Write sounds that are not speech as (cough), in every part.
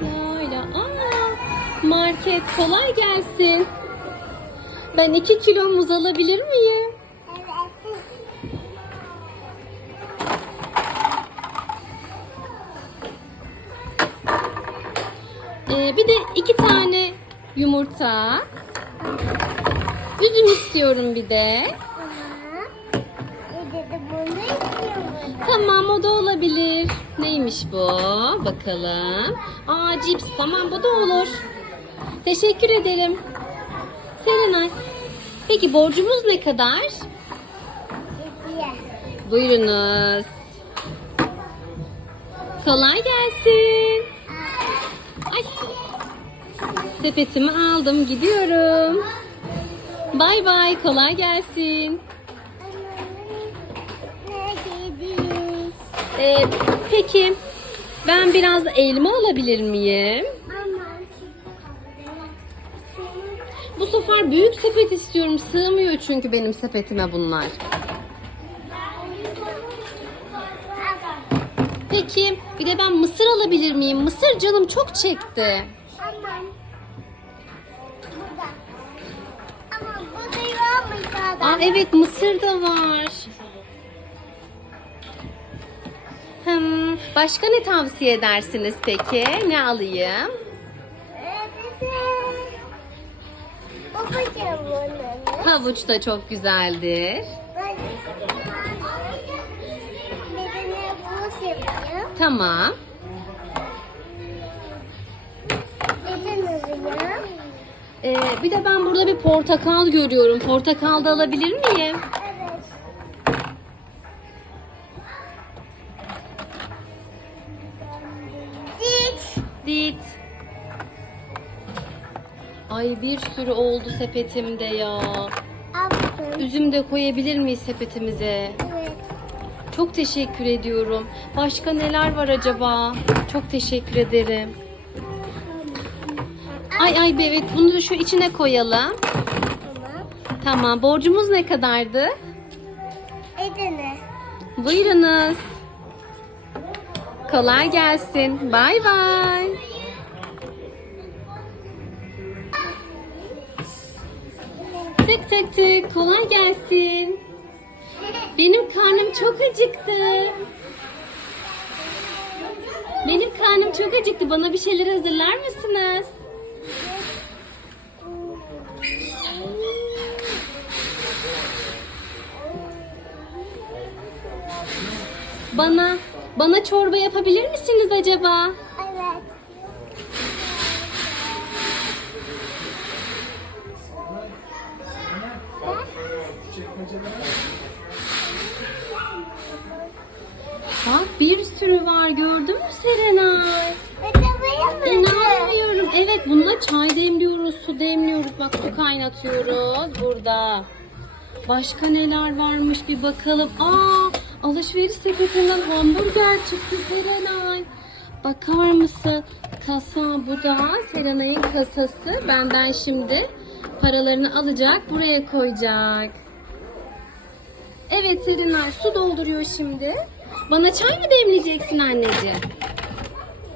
Böyle. Aa, market kolay gelsin. Ben iki kilo muz alabilir miyim? Evet. Ee, bir de iki tane yumurta. Üzüm istiyorum bir de. Tamam o da olabilir. Neymiş bu? Bakalım. Aa cips tamam bu da olur. Teşekkür ederim. Serenay. Peki borcumuz ne kadar? İkiye. Buyurunuz. Kolay gelsin. Ay. Sepetimi aldım gidiyorum. Bay bay kolay gelsin. Ee, peki ben biraz elma alabilir miyim? Bu sefer büyük sepet istiyorum. Sığmıyor çünkü benim sepetime bunlar. Peki bir de ben mısır alabilir miyim? Mısır canım çok çekti. Aa evet mısır da var. Hmm, başka ne tavsiye edersiniz peki? Ne alayım? Havuç da çok güzeldir. Tamam. Ee, bir de ben burada bir portakal görüyorum. Portakal da alabilir miyim? Ay bir sürü oldu sepetimde ya. Yaptım. Üzüm de koyabilir miyiz sepetimize? Evet. Çok teşekkür ediyorum. Başka neler var acaba? Çok teşekkür ederim. Ay ay be, evet bunu da şu içine koyalım. Tamam. Tamam borcumuz ne kadardı? Edene. Buyurunuz. Kolay gelsin. Bay bay. Tık kolay gelsin. Benim karnım çok acıktı. Benim karnım çok acıktı. Bana bir şeyler hazırlar mısınız? Bana bana çorba yapabilir misiniz acaba? Bak bir sürü var gördün mü Serenay? Mı? İnanmıyorum. Evet bununla çay demliyoruz, su demliyoruz. Bak su kaynatıyoruz burada. Başka neler varmış bir bakalım. Aa alışveriş sepetinden hamburger çıktı Serenay. Bakar mısın? Kasa bu da Serenay'ın kasası. Benden şimdi paralarını alacak buraya koyacak. Evet Serenay su dolduruyor şimdi. Bana çay mı demleyeceksin anneciğim?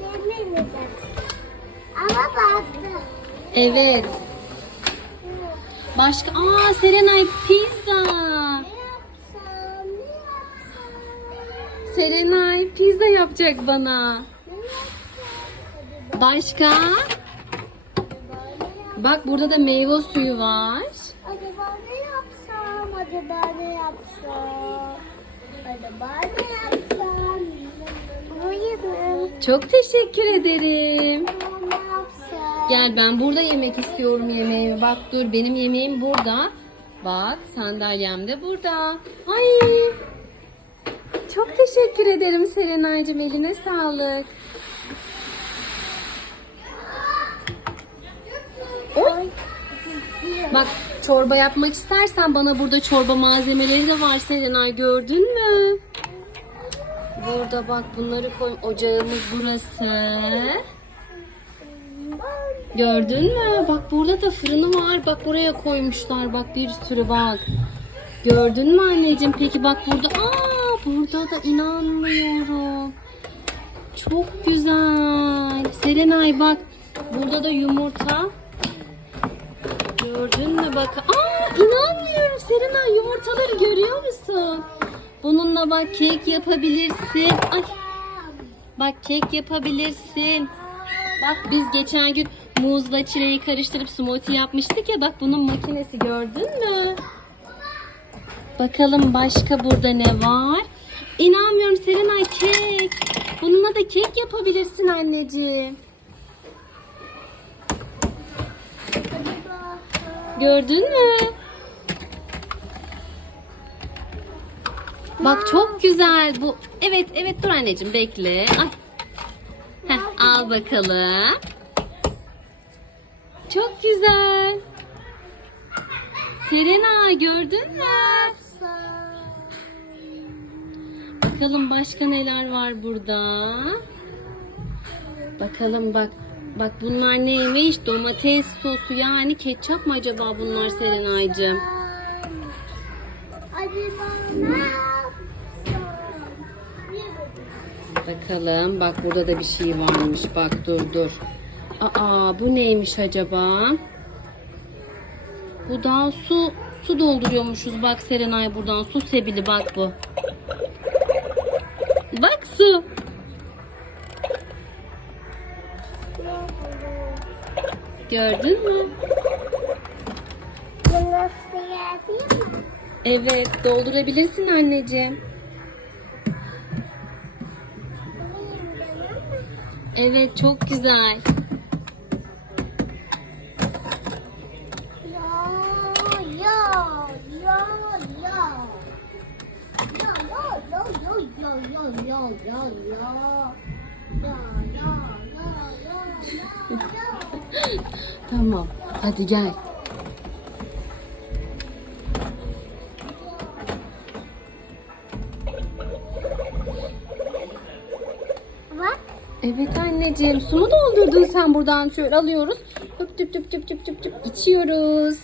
Demlemeyeceğim. Ama bastı. Evet. Başka aa Serenay pizza. Serenay pizza yapacak bana. Başka? Bak burada da meyve suyu var. Acaba ne yapsam? Acaba ne yapsam? Çok teşekkür ederim. Acaba ne yapsam? Gel ben burada yemek istiyorum yemeğimi. Bak dur benim yemeğim burada. Bak sandalyem de burada. Ay. Çok teşekkür ederim Serenay'cığım eline sağlık. Oy. Bak çorba yapmak istersen bana burada çorba malzemeleri de var Serenay gördün mü? Burada bak bunları koy. Ocağımız burası. Gördün mü? Bak burada da fırını var. Bak buraya koymuşlar. Bak bir sürü bak. Gördün mü anneciğim? Peki bak burada. Aa burada da inanmıyorum. Çok güzel. Serenay bak. Burada da yumurta. Gördün mü bak. Aa inanmıyorum Serenay yumurtaları görüyor musun? Bununla bak kek yapabilirsin. Ay bak kek yapabilirsin. Bak biz geçen gün muzla çileği karıştırıp smoothie yapmıştık ya bak bunun makinesi gördün mü? Bakalım başka burada ne var? İnanmıyorum Serenay kek. Bununla da kek yapabilirsin anneciğim. Hadi bakalım. Gördün mü? Bak çok güzel bu. Evet evet dur anneciğim bekle. Ay. Heh, al bakalım. Çok güzel. Serena gördün mü? Bakalım başka neler var burada. Bakalım bak. Bak bunlar neymiş? Domates sosu yani ketçap mı acaba bunlar Serenay'cığım? Bakalım bak burada da bir şey varmış. Bak dur dur. Aa bu neymiş acaba? Bu da su su dolduruyormuşuz. Bak Serenay buradan su sebili bak bu. Bak su. Gördün mü? Bunu suya? Evet, doldurabilirsin anneciğim. Evet, çok güzel. Hadi gel. Bak. Evet anneciğim su mu doldurdun sen buradan şöyle alıyoruz. Tüp tüp tüp tüp tüp tüp tüp içiyoruz.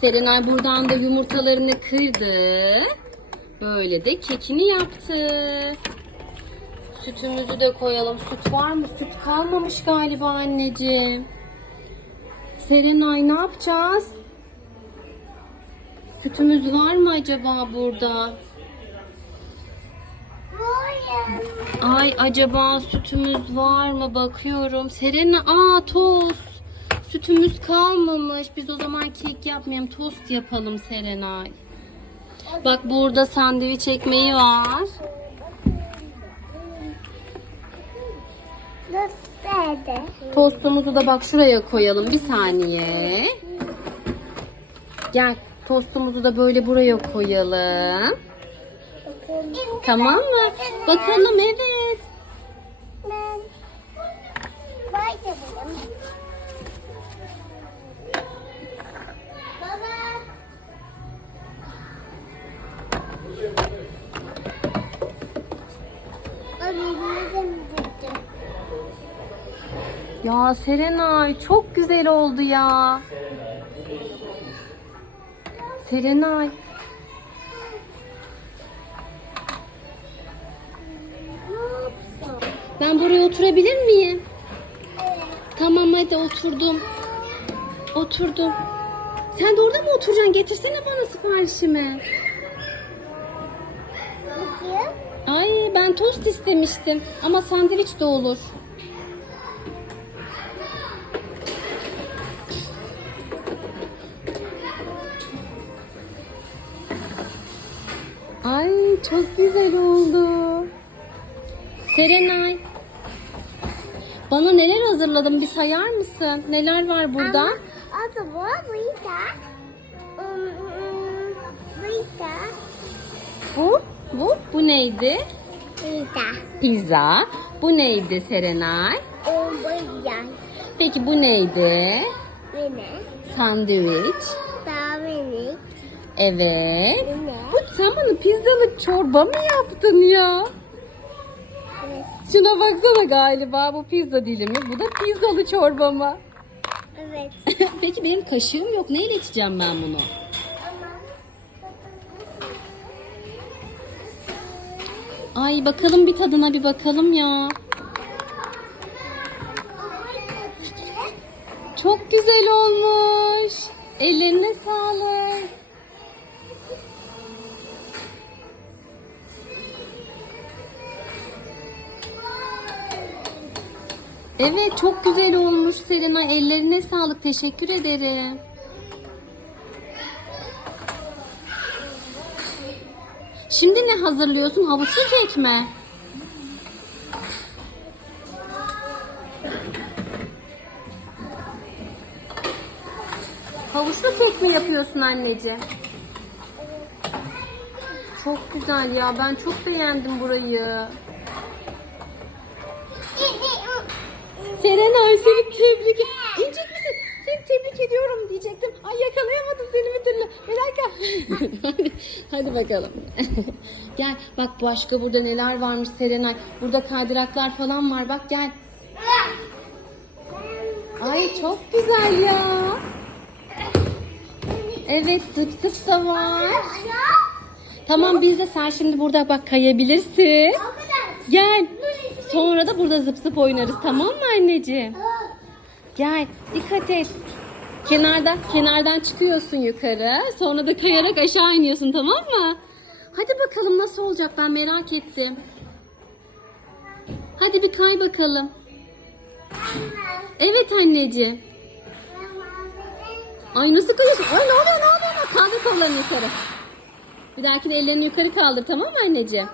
Serenay buradan da yumurtalarını kırdı. Böyle de kekini yaptı. Sütümüzü de koyalım. Süt var mı? Süt kalmamış galiba anneciğim. Serenay ne yapacağız? Sütümüz var mı acaba burada? Ay acaba sütümüz var mı bakıyorum. Serena aa tost. Sütümüz kalmamış. Biz o zaman kek yapmayalım. Tost yapalım Serenay. Bak burada sandviç ekmeği var. Dedi? Tostumuzu da bak şuraya koyalım. Bir saniye. Gel tostumuzu da böyle buraya koyalım. Tamam mı? Bakalım evet. Ya Serenay çok güzel oldu ya. Serenay. Ben buraya oturabilir miyim? Evet. Tamam hadi oturdum. Oturdum. Sen de orada mı oturacaksın? Getirsene bana siparişimi. Ay ben tost istemiştim. Ama sandviç de olur. Çok güzel oldu. Serenay. Bana neler hazırladın bir sayar mısın? Neler var burada? Ama adı bu burada. Burada. Bu, bu, bu neydi? Burada. Pizza. Bu neydi Serenay? Burada. Peki bu neydi? Yine. Sandviç. Minik. Evet. Sen bana pizzalık çorba mı yaptın ya? Evet. Şuna baksana galiba bu pizza dilimi. Bu da pizzalı çorba mı? Evet. (laughs) Peki benim kaşığım yok. Neyle içeceğim ben bunu? Ay bakalım bir tadına bir bakalım ya. Çok güzel olmuş. Ellerine sağlık. Evet çok güzel olmuş Selena. Ellerine sağlık. Teşekkür ederim. Şimdi ne hazırlıyorsun? Havuçlu kek mi? Havuçlu kek mi yapıyorsun anneciğim? Çok güzel ya. Ben çok beğendim burayı. Serenay seni tebrik İncik misin? Seni tebrik ediyorum diyecektim. Ay yakalayamadım seni bir türlü. Bir dakika. hadi, hadi bakalım. gel bak başka burada neler varmış Serenay. Burada kaydıraklar falan var. Bak gel. Ay çok güzel ya. Evet zıp zıp da var. Tamam biz de sen şimdi burada bak kayabilirsin. Gel. Sonra da burada zıp zıp oynarız tamam mı anneciğim? Gel dikkat et. Kenarda, kenardan çıkıyorsun yukarı. Sonra da kayarak aşağı iniyorsun tamam mı? Hadi bakalım nasıl olacak ben merak ettim. Hadi bir kay bakalım. Evet anneciğim. Ay nasıl kayıyorsun? Ay ne oluyor ne oluyor? Kaldır kollarını yukarı. Bir dahakine ellerini yukarı kaldır tamam mı anneciğim?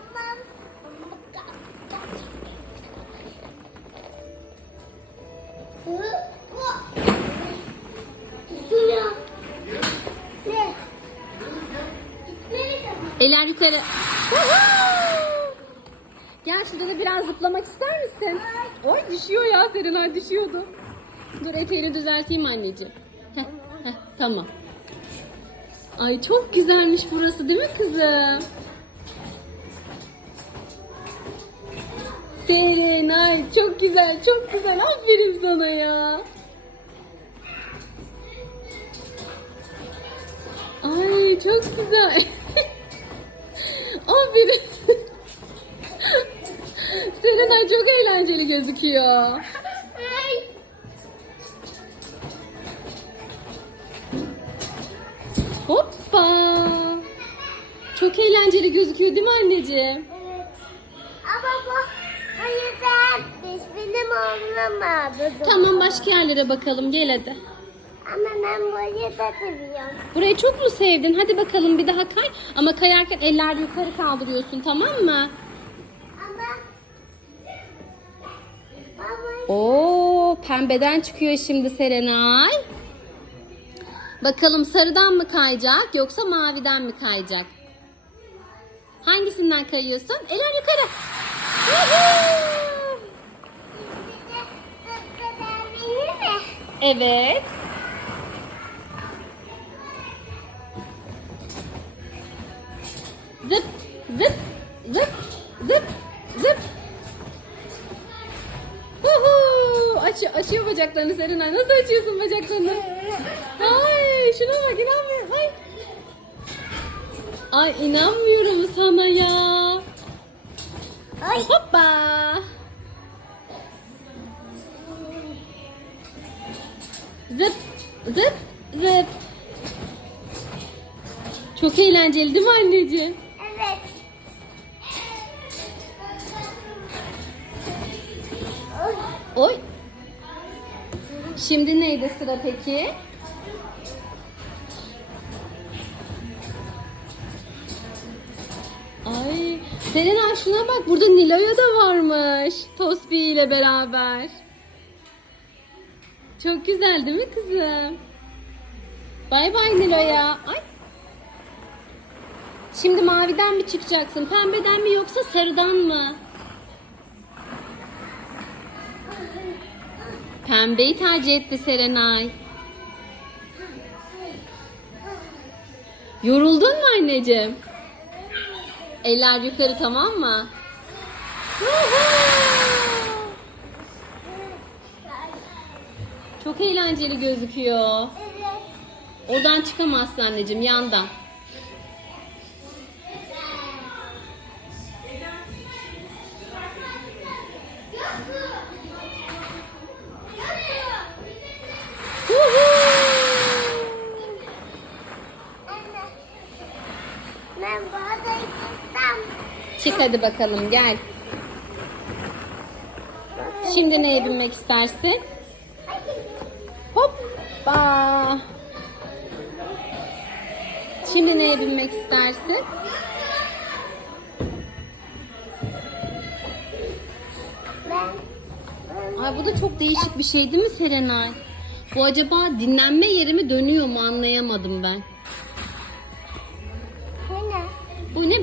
Misin? Oy düşüyor ya Serenay düşüyordu. Dur eteğini düzelteyim anneciğim. Heh, heh, tamam. Ay çok güzelmiş burası değil mi kızım? Serenay çok güzel çok güzel aferin sana ya. Ay çok güzel. (laughs) aferin. Serenay çok eğlenceli gözüküyor. Hoppa. Çok eğlenceli gözüküyor değil mi anneciğim? Ama bu hayır biz benim anlamadım. Tamam başka yerlere bakalım gel hadi. Ama ben burayı da seviyorum. Burayı çok mu sevdin? Hadi bakalım bir daha kay. Ama kayarken eller yukarı kaldırıyorsun tamam mı? Ama Baba Oo pembeden çıkıyor şimdi Serenay. Bakalım sarıdan mı kayacak yoksa maviden mi kayacak? Hangisinden kayıyorsun? Eller yukarı. Evet. Zıp zıp zıp zıp zıp. Huhu! Aç, açıyor bacaklarını Serenay. Nasıl açıyorsun bacaklarını? Ay şuna bak inanmıyorum. Ay. Ay inanmıyorum sana ya. Ay. Hoppa. Zıp zıp zıp. Çok eğlenceli değil mi anneciğim? Oy. Şimdi neydi sıra peki? Ay, Selena şuna bak burada Nilo'ya da varmış. Tosbi ile beraber. Çok güzel değil mi kızım? Bay bay Nilo'ya. Ay. Şimdi maviden mi çıkacaksın? Pembeden mi yoksa sarıdan mı? Pembeyi tercih etti Serenay. Yoruldun mu anneciğim? Eller yukarı tamam mı? Çok eğlenceli gözüküyor. Oradan çıkamazsın anneciğim yandan. Hadi bakalım gel. Şimdi neye binmek istersin? Hoppa. Şimdi neye binmek istersin? Ben Ay bu da çok değişik bir şey değil mi Serenay? Bu acaba dinlenme yeri mi dönüyor mu anlayamadım ben.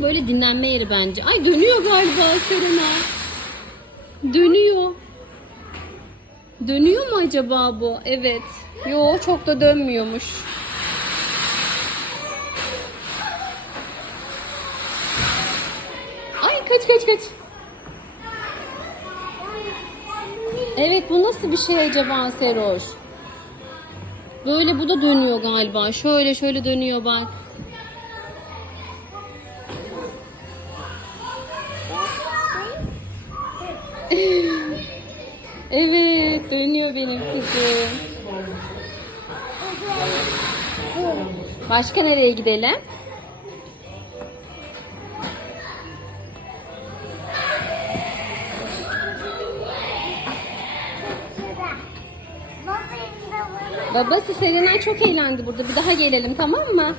Böyle dinlenme yeri bence. Ay dönüyor galiba Serenay. Dönüyor. Dönüyor mu acaba bu? Evet. Yo çok da dönmüyormuş. Ay kaç kaç kaç. Evet bu nasıl bir şey acaba Seroş? Böyle bu da dönüyor galiba. Şöyle şöyle dönüyor bak. Evet dönüyor benim kızım. Başka nereye gidelim? Babası Serenay çok eğlendi burada. Bir daha gelelim tamam mı?